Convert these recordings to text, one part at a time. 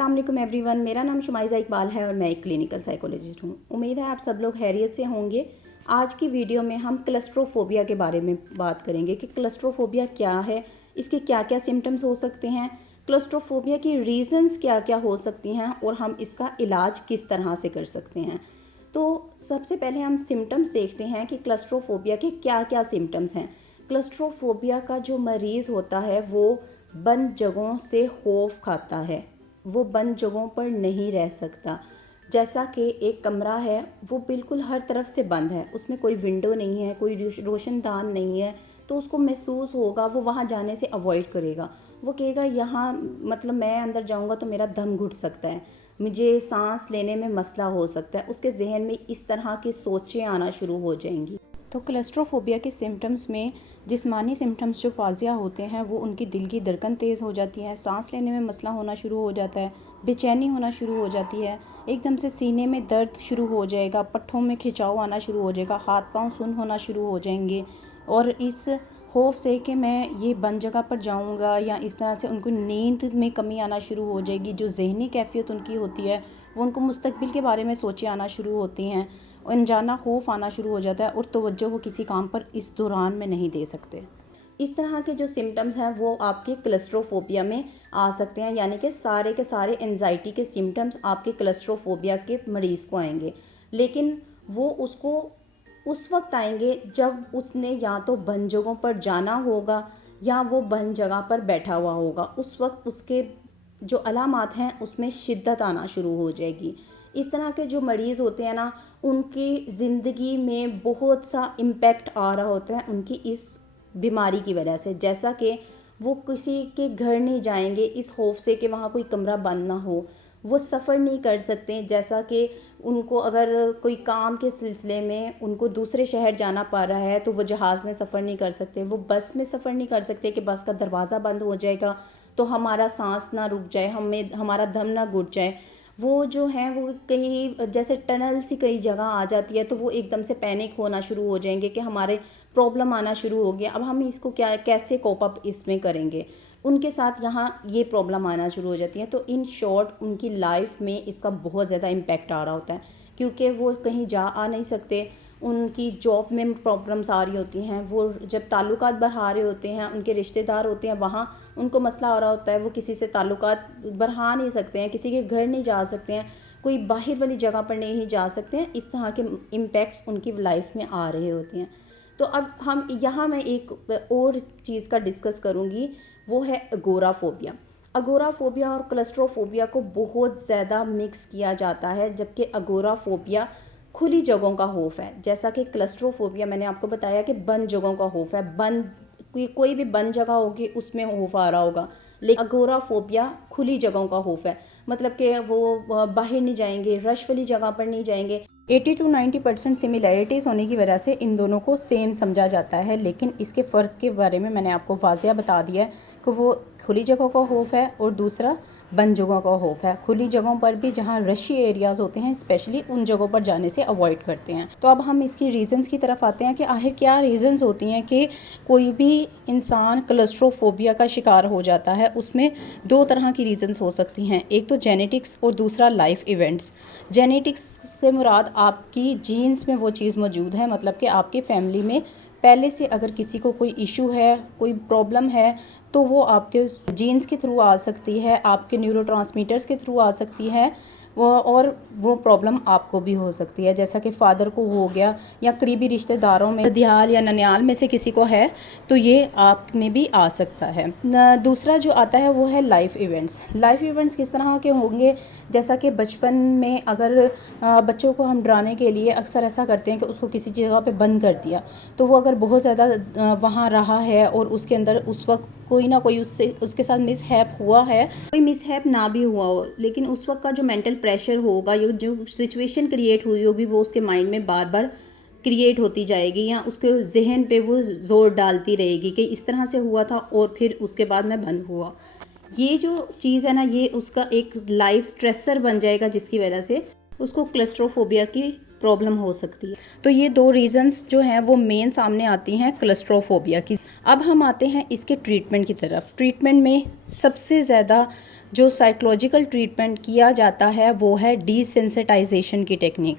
अस्सलाम वालेकुम एवरीवन, मेरा नाम शुमाइज़ा इकबाल है और मैं एक क्लिनिकल साइकोलॉजिस्ट हूँ। उम्मीद है आप सब लोग खैरियत से होंगे। आज की वीडियो में हम क्लस्ट्रोफोबिया के बारे में बात करेंगे कि क्लस्ट्रोफोबिया क्या है, इसके क्या क्या सिम्टम्स हो सकते हैं, क्लस्ट्रोफोबिया की रीज़न्स क्या क्या हो सकती हैं और हम इसका इलाज किस तरह से कर सकते हैं। तो सबसे पहले हम सिम्टम्स देखते हैं कि क्लस्ट्रोफोबिया के क्या क्या सिम्टम्स हैं। क्लस्ट्रोफोबिया का जो मरीज़ होता है वो बंद जगहों से खौफ खाता है, वो बंद जगहों पर नहीं रह सकता। जैसा कि एक कमरा है वो बिल्कुल हर तरफ से बंद है, उसमें कोई विंडो नहीं है, कोई रोशनदान नहीं है, तो उसको महसूस होगा, वो वहाँ जाने से अवॉइड करेगा। वो कहेगा यहाँ मतलब मैं अंदर जाऊँगा तो मेरा दम घुट सकता है, मुझे सांस लेने में मसला हो सकता है। उसके जहन में इस तरह की सोचें आना शुरू हो जाएंगी। तो क्लस्ट्रोफोबिया के सिम्टम्स में जिस्मानी सिम्टम्स जो वाजिया होते हैं वो उनकी दिल की धड़कन तेज़ हो जाती है, सांस लेने में मसला होना शुरू हो जाता है, बेचैनी होना शुरू हो जाती है, एकदम से सीने में दर्द शुरू हो जाएगा, पट्ठों में खिंचाव आना शुरू हो जाएगा, हाथ पांव सुन्न होना शुरू हो जाएंगे। और इस खौफ से कि मैं ये बंद जगह पर जाऊंगा या इस तरह से उनको नींद में कमी आना शुरू हो जाएगी। जो जहनी कैफियत उनकी होती है वो उनको मुस्तकबिल के बारे में सोचें आना शुरू होती हैं, अनजाना खौफ आना शुरू हो जाता है और तवज्जो वो किसी काम पर इस दौरान में नहीं दे सकते। इस तरह के जो सिम्टम्स हैं वो आपके क्लस्ट्रोफोबिया में आ सकते हैं, यानी कि सारे के सारे एंजाइटी के सिम्टम्स आपके क्लस्ट्रोफोबिया के मरीज़ को आएंगे। लेकिन वो उसको उस वक्त आएंगे जब उसने या तो बंद जगहों पर जाना होगा या वो बंद जगह पर बैठा हुआ होगा। उस वक्त उसके जो अलामात हैं उसमें शिद्दत आना शुरू हो जाएगी। इस तरह के जो मरीज़ होते हैं ना, उनकी ज़िंदगी में बहुत सा इम्पैक्ट आ रहा होता है उनकी इस बीमारी की वजह से। जैसा कि वो किसी के घर नहीं जाएंगे इस खौफ से कि वहाँ कोई कमरा बंद ना हो, वो सफ़र नहीं कर सकते। जैसा कि उनको अगर कोई काम के सिलसिले में उनको दूसरे शहर जाना पड़ रहा है तो वो जहाज़ में सफ़र नहीं कर सकते, वो बस में सफ़र नहीं कर सकते कि बस का दरवाज़ा बंद हो जाएगा तो हमारा सांस ना रुक जाए, हमें हमारा दम ना घुट जाए। वो जो है वो कहीं जैसे टनल सी कई जगह आ जाती है तो वो एकदम से पैनिक होना शुरू हो जाएंगे कि हमारे प्रॉब्लम आना शुरू हो गया, अब हम इसको क्या कैसे कोप अप इसमें करेंगे। उनके साथ यहाँ ये प्रॉब्लम आना शुरू हो जाती है। तो इन शॉर्ट उनकी लाइफ में इसका बहुत ज़्यादा इम्पैक्ट आ रहा होता है क्योंकि वो कहीं जा आ नहीं सकते, उनकी जॉब में प्रॉब्लम्स आ रही होती हैं, वो जब ताल्लुकात बढ़ा रहे होते हैं, उनके रिश्तेदार होते हैं वहाँ उनको मसला आ रहा होता है, वो किसी से ताल्लुकात बढ़ा नहीं सकते हैं, किसी के घर नहीं जा सकते हैं, कोई बाहर वाली जगह पर नहीं जा सकते हैं। इस तरह के इम्पैक्ट्स उनकी लाइफ में आ रहे होते हैं। तो अब हम यहाँ मैं एक और चीज़ का डिस्कस करूँगी, वो है अगोराफोबिया। अगोराफोबिया और क्लस्ट्रोफोबिया को बहुत ज़्यादा मिक्स किया जाता है, जबकि अगोराफोबिया खुली जगहों का खौफ है। जैसा कि क्लस्ट्रोफोबिया मैंने आपको बताया कि बंद जगहों का खौफ है, बंद कोई भी बंद जगह होगी उसमें खौफ आ रहा होगा। लेकिन अगोराफोबिया खुली जगहों का खौफ है, मतलब कि वो बाहर नहीं जाएंगे, रश वाली जगह पर नहीं जाएंगे। 80 to 90% सिमिलैरिटीज़ होने की वजह से इन दोनों को सेम समझा जाता है, लेकिन इसके फ़र्क के बारे में मैंने आपको वाज़िया बता दिया है कि वो खुली जगहों का खौफ है और दूसरा बंद जगहों का खौफ है। खुली जगहों पर भी जहाँ रशी एरियाज़ होते हैं स्पेशली उन जगहों पर जाने से अवॉइड करते हैं। तो अब हम इसकी रीज़न्स की तरफ आते हैं कि आखिर क्या रीज़न्स होती हैं कि कोई भी इंसान क्लस्ट्रोफोबिया का शिकार हो जाता है। उसमें दो तरह की रीज़न्स हो सकती हैं, एक तो जेनेटिक्स और दूसरा लाइफ इवेंट्स। जेनेटिक्स से मुराद आपकी जीन्स में वो चीज़ मौजूद है, मतलब कि आपके फैमिली में पहले से अगर किसी को कोई इशू है, कोई प्रॉब्लम है, तो वो आपके जीन्स के थ्रू आ सकती है, आपके न्यूरोट्रांसमीटर्स के थ्रू आ सकती है और वो प्रॉब्लम आपको भी हो सकती है। जैसा कि फ़ादर को हो गया या करीबी रिश्तेदारों में ददियाल या ननियाल में से किसी को है तो ये आप में भी आ सकता है। दूसरा जो आता है वो है लाइफ इवेंट्स। लाइफ इवेंट्स किस तरह के होंगे, जैसा कि बचपन में अगर बच्चों को हम डराने के लिए अक्सर ऐसा करते हैं कि उसको किसी जगह पे बंद कर दिया, तो वो अगर बहुत ज़्यादा वहाँ रहा है और उसके अंदर उस वक्त कोई ना कोई उसके साथ मिसहैप हुआ है, कोई मिसहैप ना भी हुआ हो, लेकिन उस वक्त का जो मेंटल प्रेशर होगा, ये जो सिचुएशन क्रिएट हुई होगी वो उसके माइंड में बार बार क्रिएट होती जाएगी या उसके जहन पे वो ज़ोर डालती रहेगी कि इस तरह से हुआ था और फिर उसके बाद मैं बंद हुआ। ये जो चीज़ है ना, ये उसका एक लाइफ स्ट्रेसर बन जाएगा जिसकी वजह से उसको क्लस्ट्रोफोबिया की प्रॉब्लम हो सकती है। तो ये दो रीज़न्स जो हैं वो मेन सामने आती हैं क्लस्ट्रोफोबिया की। अब हम आते हैं इसके ट्रीटमेंट की तरफ। ट्रीटमेंट में सबसे ज़्यादा जो साइकोलॉजिकल ट्रीटमेंट किया जाता है वो है डिसेंसिटाइजेशन की टेक्निक।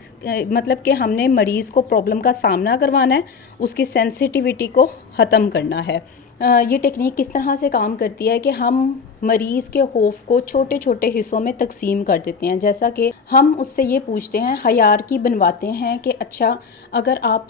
मतलब कि हमने मरीज़ को प्रॉब्लम का सामना करवाना है, उसकी सेंसिटिविटी को ख़त्म करना है। ये टेक्निक किस तरह से काम करती है कि हम मरीज़ के खौफ को छोटे छोटे हिस्सों में तकसीम कर देते हैं। जैसा कि हम उससे ये पूछते हैं, हायरार्की बनवाते हैं कि अच्छा, अगर आप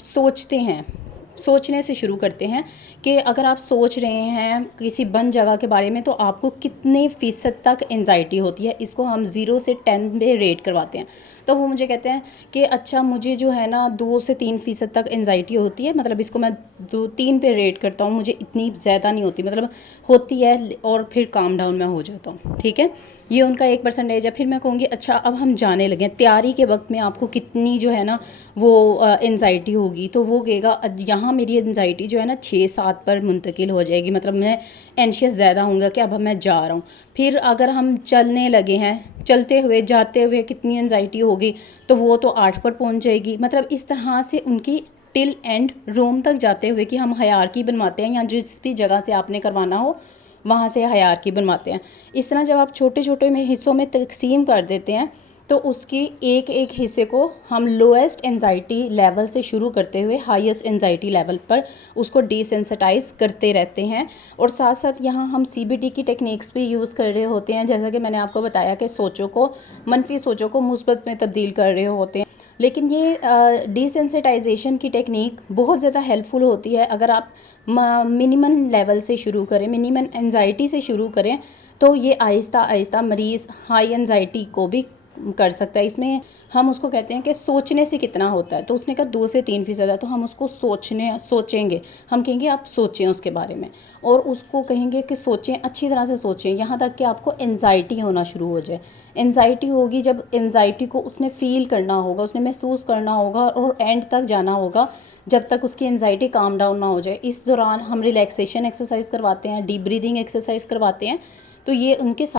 सोचने से शुरू करते हैं कि अगर आप सोच रहे हैं किसी बंद जगह के बारे में तो आपको कितने फ़ीसद तक एंजाइटी होती है। इसको हम 0 से 10 में रेट करवाते हैं। तो वो मुझे कहते हैं कि अच्छा, मुझे जो है ना 2 से 3% तक एंजाइटी होती है, मतलब इसको मैं 2-3 पे रेट करता हूँ, मुझे इतनी ज़्यादा नहीं होती, मतलब होती है और फिर काम डाउन मैं हो जाता हूँ। ठीक है, ये उनका 1 परसेंटेज है। फिर मैं कहूँगी अच्छा, अब हम जाने लगे, तैयारी के वक्त में आपको कितनी जो है ना वो एंजाइटी होगी, तो वो कहेगा यहाँ मेरी एंजाइटी जो है ना 6-7 पर मुंतकिल हो जाएगी, मतलब मैं एंशियस ज़्यादा हूँगा कि अब मैं जा रहा हूँ। फिर अगर हम चलने लगे हैं, चलते हुए जाते हुए कितनी एंजाइटी होगी, तो वो तो 8 पर पहुँच जाएगी। मतलब इस तरह से उनकी टिल एंड रूम तक जाते हुए कि हम हायरार्की बनवाते हैं, या जिस भी जगह से आपने करवाना हो वहाँ से हायरार्की बनवाते हैं। इस तरह जब आप छोटे छोटे में हिस्सों में तकसीम कर देते हैं तो उसकी एक एक हिस्से को हम लोएस्ट एंजाइटी लेवल से शुरू करते हुए हाईएस्ट एंजाइटी लेवल पर उसको डिसेंसिटाइज करते रहते हैं। और साथ साथ यहाँ हम CBT की टेक्निक्स भी यूज़ कर रहे होते हैं, जैसा कि मैंने आपको बताया कि सोचों को, मनफी सोचों को मुस्बत में तब्दील कर रहे होते हैं। लेकिन ये डिसेंसिटाइजेशन की टेक्निक बहुत ज़्यादा हेल्पफुल होती है अगर आप मिनिमम लेवल से शुरू करें, मिनिमम एंजाइटी से शुरू करें, तो ये आहिस्ता आहिस्ता मरीज़ हाई एंजाइटी को भी कर सकता है। इसमें हम उसको कहते हैं कि सोचने से कितना होता है, तो उसने कहा 2 से 3% है, तो हम उसको सोचेंगे, हम कहेंगे आप सोचें उसके बारे में, और उसको कहेंगे कि सोचें, अच्छी तरह से सोचें, यहाँ तक कि आपको एंजाइटी होना शुरू हो जाए। एंजाइटी होगी, जब एंजाइटी को उसने फ़ील करना होगा, उसने महसूस करना होगा और एंड तक जाना होगा जब तक उसकी एंजाइटी काम डाउन ना हो जाए। इस दौरान हम रिलैक्सेशन एक्सरसाइज करवाते हैं, डीप ब्रीदिंग एक्सरसाइज करवाते हैं, तो ये उनके